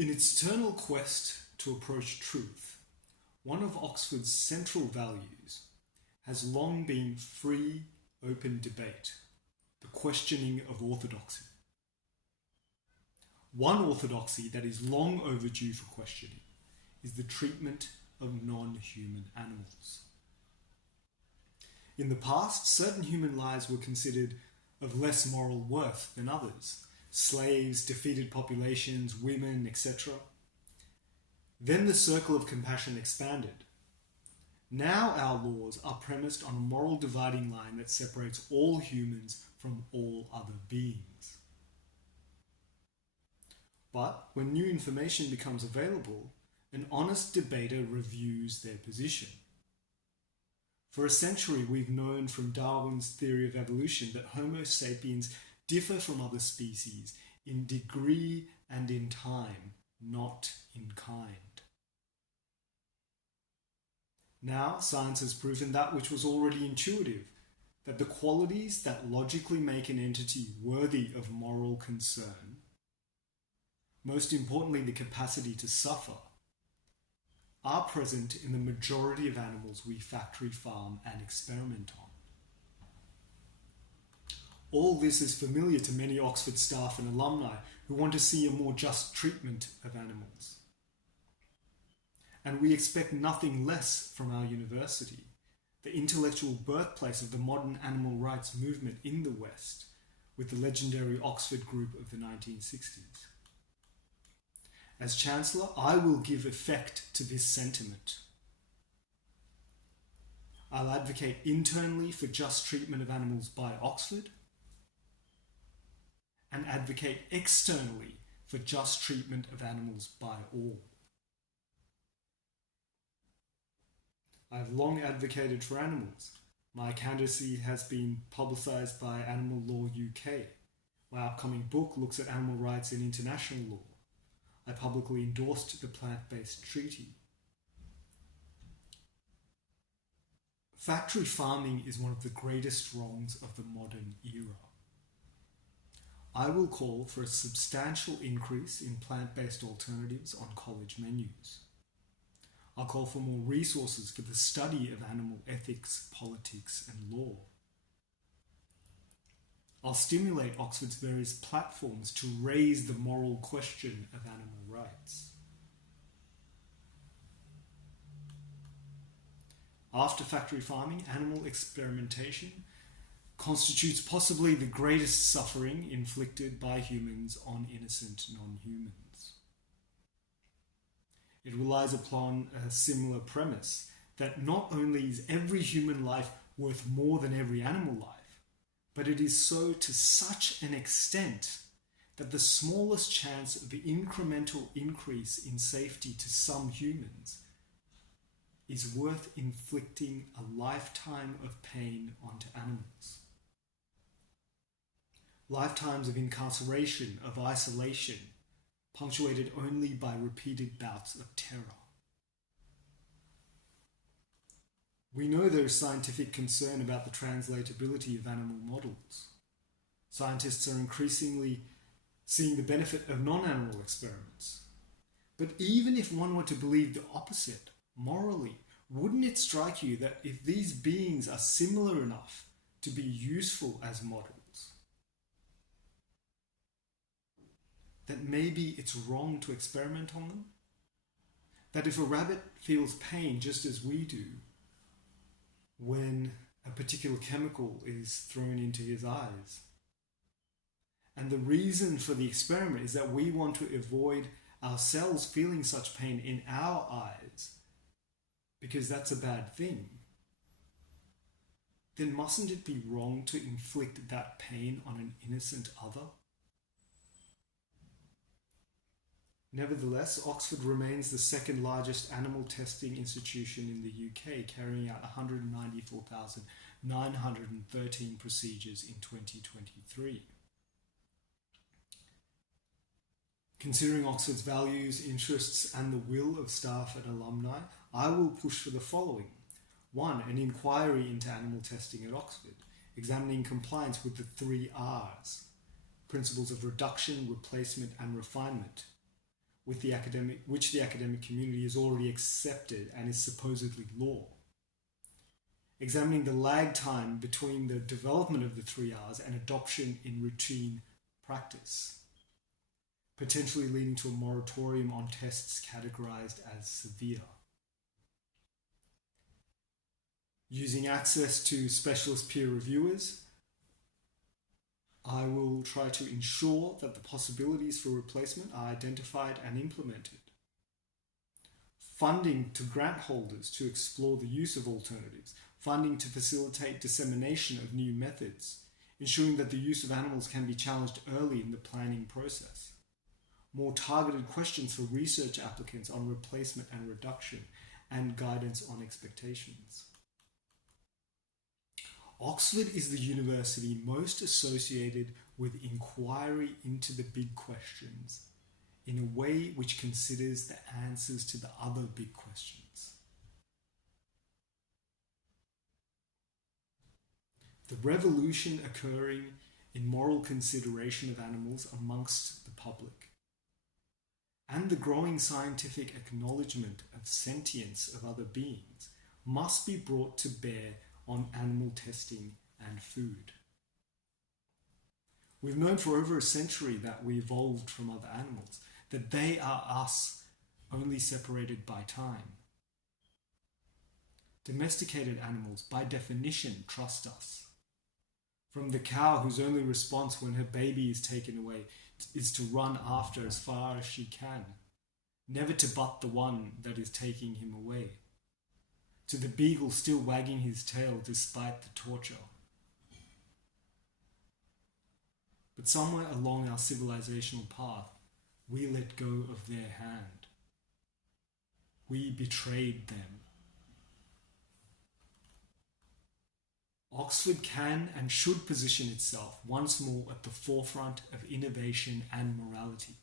In its eternal quest to approach truth, one of Oxford's central values has long been free, open debate, the questioning of orthodoxy. One orthodoxy that is long overdue for questioning is the treatment of non-human animals. In the past, certain human lives were considered of less moral worth than others. Slaves, defeated populations, women, etc. Then the circle of compassion expanded. Now our laws are premised on a moral dividing line that separates all humans from all other beings. But when new information becomes available, an honest debater reviews their position. For a century, we've known from Darwin's theory of evolution that Homo sapiens differ from other species in degree and in time, not in kind. Now, science has proven that which was already intuitive, that the qualities that logically make an entity worthy of moral concern, most importantly the capacity to suffer, are present in the majority of animals we factory farm and experiment on. All this is familiar to many Oxford staff and alumni who want to see a more just treatment of animals. And we expect nothing less from our university, the intellectual birthplace of the modern animal rights movement in the West, with the legendary Oxford group of the 1960s. As Chancellor, I will give effect to this sentiment. I'll advocate internally for just treatment of animals by Oxford, and advocate externally for just treatment of animals by all. I have long advocated for animals. My candidacy has been publicised by Animal Law UK. My upcoming book looks at animal rights in international law. I publicly endorsed the plant-based treaty. Factory farming is one of the greatest wrongs of the modern era. I will call for a substantial increase in plant-based alternatives on college menus. I'll call for more resources for the study of animal ethics, politics, and law. I'll stimulate Oxford's various platforms to raise the moral question of animal rights. After factory farming, animal experimentation constitutes possibly the greatest suffering inflicted by humans on innocent non-humans. It relies upon a similar premise that not only is every human life worth more than every animal life, but it is so to such an extent that the smallest chance of the incremental increase in safety to some humans is worth inflicting a lifetime of pain onto animals. Lifetimes of incarceration, of isolation, punctuated only by repeated bouts of terror. We know there is scientific concern about the translatability of animal models. Scientists are increasingly seeing the benefit of non-animal experiments. But even if one were to believe the opposite, morally, wouldn't it strike you that if these beings are similar enough to be useful as models, that maybe it's wrong to experiment on them? That if a rabbit feels pain just as we do when a particular chemical is thrown into his eyes, and the reason for the experiment is that we want to avoid ourselves feeling such pain in our eyes because that's a bad thing, then mustn't it be wrong to inflict that pain on an innocent other? Nevertheless, Oxford remains the second largest animal testing institution in the UK, carrying out 194,913 procedures in 2023. Considering Oxford's values, interests, and the will of staff and alumni, I will push for the following. 1. An inquiry into animal testing at Oxford, examining compliance with the 3 R's, principles of reduction, replacement, and refinement, which the academic community has already accepted and is supposedly law. Examining the lag time between the development of the 3 R's and adoption in routine practice, potentially leading to a moratorium on tests categorized as severe. Using access to specialist peer reviewers, I will try to ensure that the possibilities for replacement are identified and implemented. Funding to grant holders to explore the use of alternatives, funding to facilitate dissemination of new methods, ensuring that the use of animals can be challenged early in the planning process. More targeted questions for research applicants on replacement and reduction, and guidance on expectations. Oxford is the university most associated with inquiry into the big questions in a way which considers the answers to the other big questions. The revolution occurring in moral consideration of animals amongst the public, and the growing scientific acknowledgment of sentience of other beings must be brought to bear on animal testing and food. We've known for over a century that we evolved from other animals, that they are us, only separated by time. Domesticated animals, by definition, trust us. From the cow whose only response when her baby is taken away is to run after as far as she can, never to butt the one that is taking him away, to the beagle still wagging his tail despite the torture. But somewhere along our civilizational path, we let go of their hand. We betrayed them. Oxford can and should position itself once more at the forefront of innovation and morality.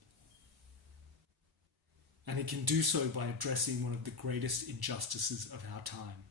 And it can do so by addressing one of the greatest injustices of our time.